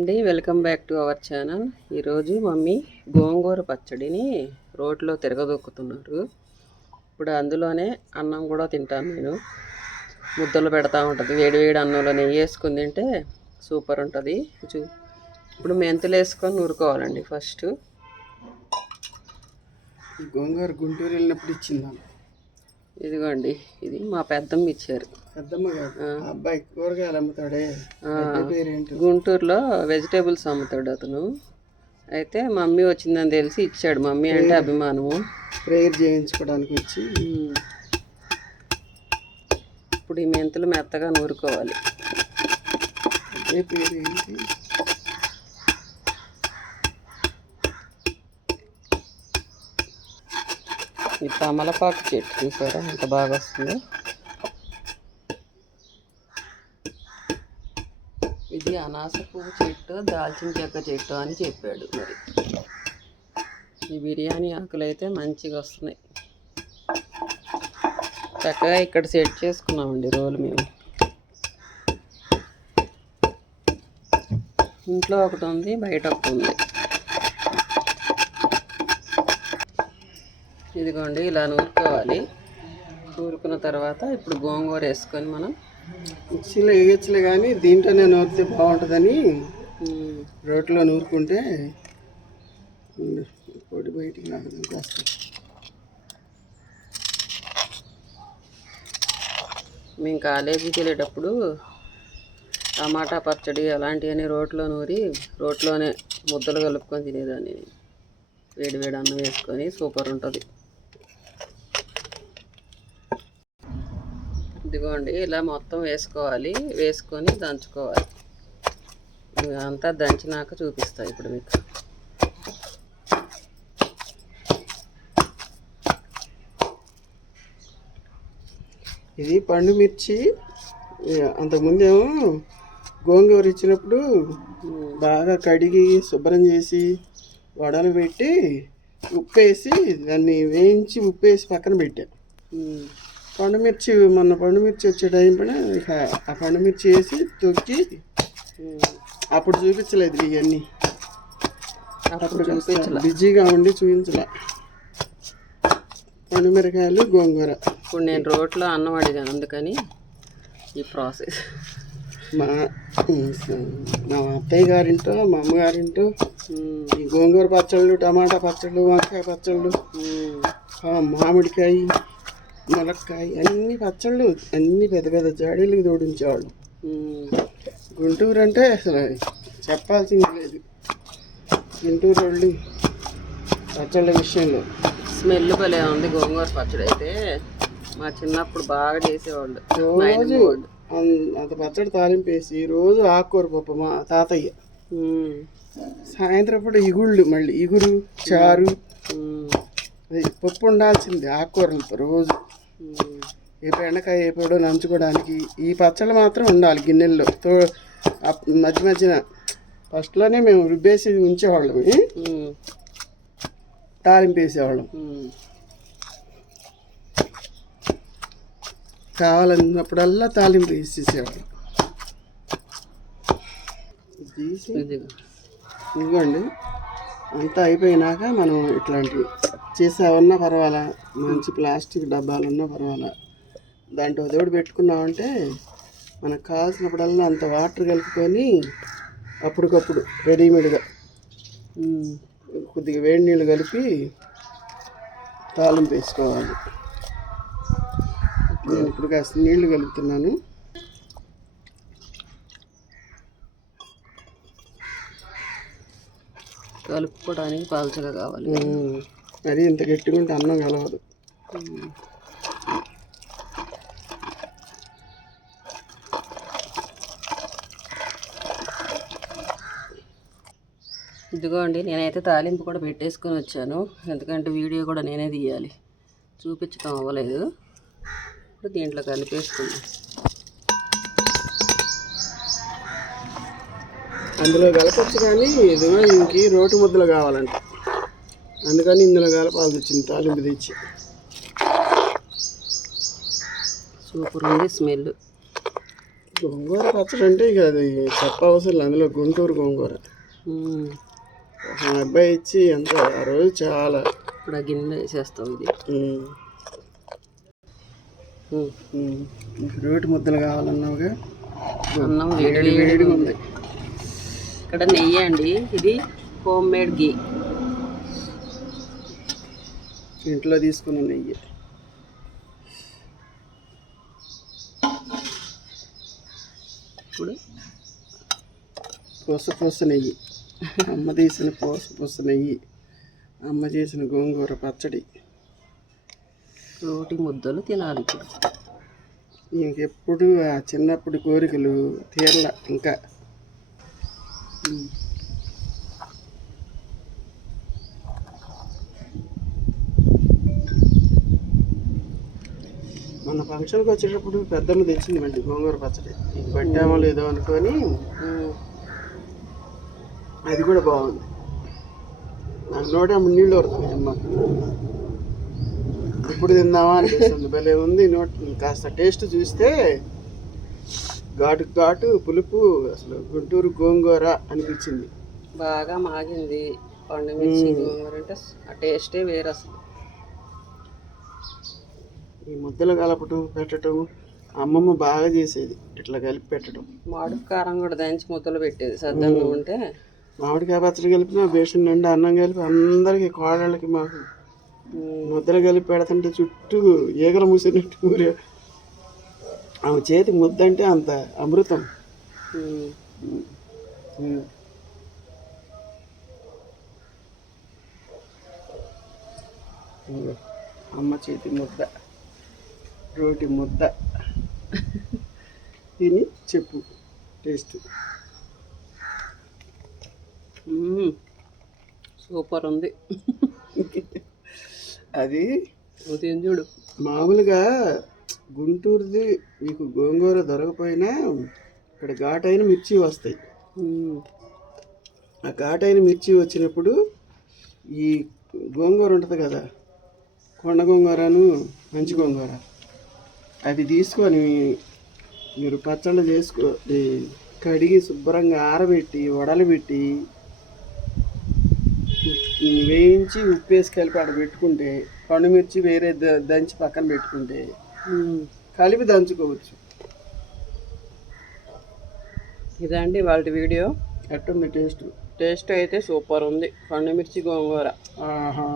అండి welcome back to our channel. ఈరోజు mummy గోంగూర పచ్చడిని రోడ్లో తిరగదొక్కుతున్నారు. ఇప్పుడు అందులోనే అన్నం కూడా తింటాను నేను. ముద్దలు పెడతా ఉంటుంది. వేడి వేడి అన్నంలో నెయ్యి వేసుకుని తింటే సూపర్ ఉంటుంది. చూ ఇప్పుడు మెంతులు వేసుకొని నూరుకోవాలండి ఫస్ట్. గోంగూర గుంటూరు వెళ్ళినప్పుడు ఇచ్చిందాను ఇదిగోండి ఇది మా పెద్దమ్మ ఇచ్చారు. అబ్బాయి కూరగాయలు అమ్ముతాడే. గుంటూరులో వెజిటేబుల్స్ అమ్ముతాడు అతను. అయితే మమ్మీ వచ్చిందని తెలిసి ఇచ్చాడు. మమ్మీ అంటే అభిమానము. ప్రేయర్ చేయించుకోవడానికి వచ్చి. ఇప్పుడు ఈ మెంతులు మెత్తగా నూరుకోవాలి. ఏ పేరు ఏంటి ఈ తమలపాకు చెట్టు చూసారా? ఎంత బాగా వస్తుంది. ఇది అనాస పువ్వు చెట్టు దాల్చిన చెక్క చెట్టు అని చెప్పాడు మరి. ఈ బిర్యానీ ఆకులు అయితే మంచిగా వస్తున్నాయి. చక్కగా ఇక్కడ సెట్ చేసుకున్నామండి రోలు మేము. ఇంట్లో ఒకటి ఉంది బయట ఒకటి ఉంది. ఇదిగోండి ఇలా నూరుకోవాలి. నూరుకున్న తర్వాత ఇప్పుడు గోంగూర వేసుకొని మనం మిక్సీలో వేయచ్చులే కానీ దీంట్లోనే నూరితే బాగుంటుందని రోట్లో నూరుకుంటే పొడి బయటికి కాస్త మేము కాలేజీకి వెళ్ళేటప్పుడు టమాటా పచ్చడి అలాంటివన్నీ రోట్లో నూరి రోట్లోనే ముద్దలు కలుపుకొని తినేదాన్ని. నేను. వేడి వేడి అన్నం వేసుకొని సూపర్ ఉంటుంది. ఇదిగోండి ఇలా మొత్తం వేసుకోవాలి. వేసుకొని దంచుకోవాలి. అంతా దంచినాక చూపిస్తా ఇప్పుడు మీకు. ఇది పండు మిర్చి. అంతకుముందేమో గోంగూర ఇచ్చినప్పుడు బాగా కడిగి శుభ్రం చేసి వడలు పెట్టి ఉప్పు వేసి దాన్ని వేయించి ఉప్పు వేసి పక్కన పెట్టా. ఉమ్, పండుమిర్చి మొన్న పండుమిర్చి వచ్చే టైం పైన ఇక ఆ పండుమిర్చి వేసి తొక్కి. అప్పుడు చూపించలేదు ఇవన్నీ. అప్పుడు చూపించలే. బిజీగా ఉండి చూపించలే. పండుమిరకాయలు గోంగూర. ఇప్పుడు నేను రోట్లో అన్నం అడిగాను అందుకని ఈ ప్రాసెస్. మా మా అత్తయ్య గారింటో మా అమ్మగారింటో ఈ గోంగూర పచ్చళ్ళు టమాటా పచ్చళ్ళు వంకాయ పచ్చళ్ళు మామిడికాయ ములక్కాయ అన్ని పచ్చళ్ళు అన్ని పెద్ద పెద్ద జాడీలకు జోడించేవాళ్ళు ఉమ్. గుంటూరు అంటే అసలు చెప్పాల్సింది లేదు. గుంటూరు వాళ్ళు పచ్చళ్ళ విషయంలో. స్మెల్ భలే ఉంది గోంగూర పచ్చడి అయితే. మా చిన్నప్పుడు బాగా చేసేవాళ్ళు. రోజు అంత పచ్చడి తాలింపు వేసి రోజు ఆకుకూర పప్పు మా తాతయ్య. సాయంత్రం పూట ఇగుళ్ళు మళ్ళీ ఇగురు చారు. పప్పు ఉండాల్సింది ఆకుకూరలతో రోజు. ఏ బెండకాయ వేపాడో నంచుకోవడానికి ఈ పచ్చళ్ళు మాత్రం ఉండాలి గిన్నెల్లో. తో మధ్య మధ్యన. ఫస్ట్లోనే మేము రుబ్బేసి ఉంచేవాళ్ళం తాలింపు వేసేవాళ్ళం. కావాలన్నప్పుడల్లా తాలింపు వేసేసేవాళ్ళం. ఇదిగోండి. అంతా అయిపోయినాక మనం ఇట్లాంటివి చేసావన్నా పర్వాలా మంచి ప్లాస్టిక్ డబ్బాలు ఉన్నా పర్వాలా. దాంట్లో దేవుడు పెట్టుకున్నామంటే మనకు కావాల్సినప్పుడల్లా అంత వాటర్ కలుపుకొని అప్పటికప్పుడు రెడీమేడ్గా కొద్దిగా వేడి నీళ్ళు కలిపి తాళం వేసుకోవాలి. నేను ఇప్పుడు కాస్త నీళ్ళు కలుపుతున్నాను. కలుపుకోవడానికి పలచగా కావాలి మరీ ఇంత గట్టిగా ఉంటే అన్నం కలవదు. ఇదిగోండి నేనైతే తాలింపు కూడా పెట్టేసుకొని వచ్చాను. ఎందుకంటే వీడియో కూడా నేనే తీయాలి. చూపించడం అవ్వలేదు. ఇప్పుడు దీంట్లో కలిపేసుకుందాం. అందులో కలపచ్చు కానీ ఇదిగో ఇంక రోటి ముద్దలు కావాలంట. అందుకని ఇందులో కలపాల్సి వచ్చింది తాలింపు తెచ్చి. సూపర్ ఉంది స్మెల్. గోంగూర పచ్చడి అంటే ఇక అది చెప్పవసరం లేదు. అందులో గుంటూరు గోంగూర. మా అబ్బాయి ఇచ్చి ఎంత ఆ రోజు చాలా. ఇప్పుడు గిన్నె వేసేస్తాం ఇది. రోటి ముద్దలు కావాలన్నావుగా? అన్నం వేడి వేడిగా ఉంది. ఇక్కడ నెయ్యి అండి. ఇది హోమ్ మేడ్ గీ ఇంట్లో తీసుకున్న నెయ్యి. ఇప్పుడు పూస పూస నెయ్యి. అమ్మ తీసిన పూస పూస నెయ్యి. అమ్మ చేసిన గోంగూర పచ్చడి. రోటి ముద్దలు తినాలి ఇప్పుడు. ఇంకెప్పుడు ఆ చిన్నప్పుడు కోరికలు తీరల ఇంకా. మొన్న ఫంక్షన్కి వచ్చేటప్పుడు పెద్దమ్మ తెచ్చింది మళ్ళీ గోంగూర పచ్చడి. ఇది పట్టామో లేదో అనుకొని అది కూడా బాగుంది. నాకు నోటే నీళ్ళు వస్తున్నాయి ఇప్పుడు తిందామా అనిపిస్తుంది. భలే ఉంది నోట్. కాస్త టేస్ట్ చూస్తే ఘాటు ఘాటు పులుపు అసలు గుంటూరు గోంగూర అనిపించింది. బాగా మాగింది. పండు మిర్చి గోంగూర అంటే ఆ టేస్టే వేరు అసలు. ఈ ముద్దలు కలపటం పెట్టడం అమ్మమ్మ బాగా చేసేది. ఇట్లా కలిపి పెట్టడం మాడు కారం కూడా దంచి ముద్దలు పెట్టేది సద్దంగా ఉంటే. మామిడికాయ పచ్చడి కలిపిన బేషన్ నిండా అన్నం కలిపి అందరికి కోడళ్ళకి మాకు. ముద్దలు కలిపి పెడుతుంటే చుట్టూ ఈగలు మూసినట్టు ఊరే. ఆమె చేతి ముద్ద అంటే అంత అమృతం. అమ్మ చేతి ముద్ద రోటి ముద్ద. తిని చెప్పు టేస్ట్. సూపర్ ఉంది. అది తిని చూడు. మామూలుగా గుంటూరుది మీకు గోంగూర దొరకపోయినా ఇక్కడ ఘాటైన మిర్చి వస్తాయి. ఆ ఘాటైన మిర్చి వచ్చినప్పుడు ఈ గోంగూర ఉంటుంది కదా కొండ గోంగూరను మంచి గోంగూర. అది తీసుకొని మీరు పచ్చళ్ళు చేసుకో కడిగి శుభ్రంగా ఆరబెట్టి వడలు పెట్టి వేయించి ఉప్పు వేసి కలిపి అక్కడ పెట్టుకుంటే పండుమిర్చి వేరే ద- దంచి పక్కన పెట్టుకుంటే కలిపి దంచుకోవచ్చు. ఇదండి వాళ్ళ వీడియో. ఎట్టుంది టేస్ట్. టేస్ట్ అయితే సూపర్ ఉంది. మిర్చి గోంగూర. ఆహా.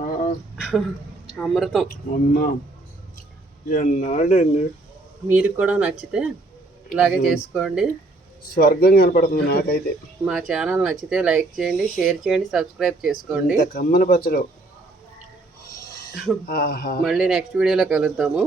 అమృతం. ఎన్నాడండి మీరు కూడా నచ్చితే ఇలాగే చేసుకోండి. స్వర్గం కనపడుతుంది నాకైతే. మా ఛానల్ నచ్చితే లైక్ చేయండి షేర్ చేయండి సబ్స్క్రైబ్ చేసుకోండి. కమ్మన పచ్చడి. మళ్ళీ నెక్స్ట్ వీడియోలో కలుద్దాము.